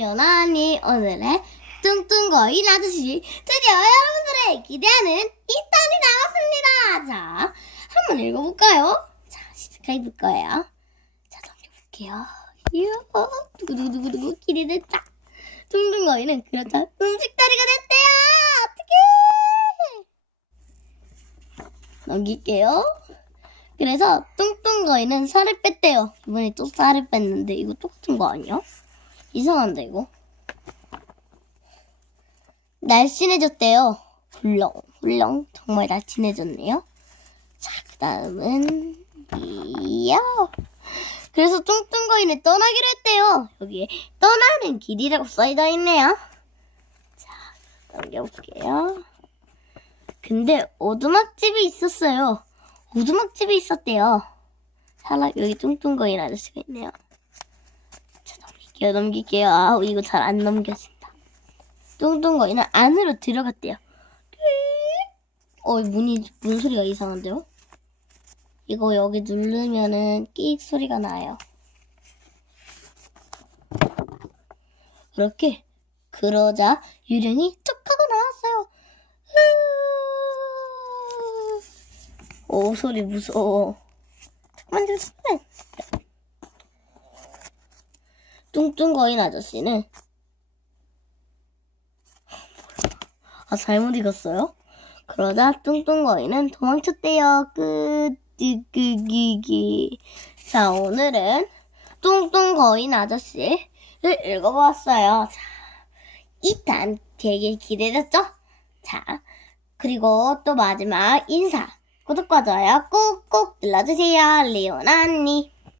리오나니 오늘의 뚱뚱거인 아저씨 드디어 여러분들의 기대하는 이 탄이 나왔습니다. 자, 한번 읽어볼까요? 자, 시작해볼 거예요. 자, 넘겨볼게요. 이야, 두구두구두구두구 기대됐다. 뚱뚱거이는 그렇다 음식다리가 됐대요. 어떡해. 넘길게요. 그래서 뚱뚱거이는 살을 뺐대요. 이번에 또 살을 뺐는데 이거 똑같은 거 아니야? 이상한데 이거. 날씬해졌대요. 훌렁 훌렁 정말 날씬해졌네요. 자 그다음은 이야. 그래서 뚱뚱거이는 떠나기로 했대요. 여기에 떠나는 길이라고 써져 있네요. 자 넘겨볼게요. 근데 오두막집이 있었어요. 오두막집이 있었대요. 사람 여기 뚱뚱거린 아저씨가 있네요. 자 넘길게요 넘길게요. 아 이거 잘 안 넘겨진다. 뚱뚱거리는 안으로 들어갔대요. 어 문이 문 소리가 이상한데요? 이거 여기 누르면은 끼익 소리가 나요. 그렇게 그러자 유령이 툭 하고 나왔어요. 오 소리 무서워. 잠깐만 잠깐만. 뚱뚱거린 아저씨는 아 잘못 읽었어요? 그러자 뚱뚱거리는 도망쳤대요. 끝. 끄기기. 자 오늘은 뚱뚱거린 아저씨를 읽어보았어요. 자, 2탄 되게 기대됐죠? 자, 그리고 또 마지막 인사. 구독과 좋아요 꾹꾹 눌러주세요. 리오나 언니.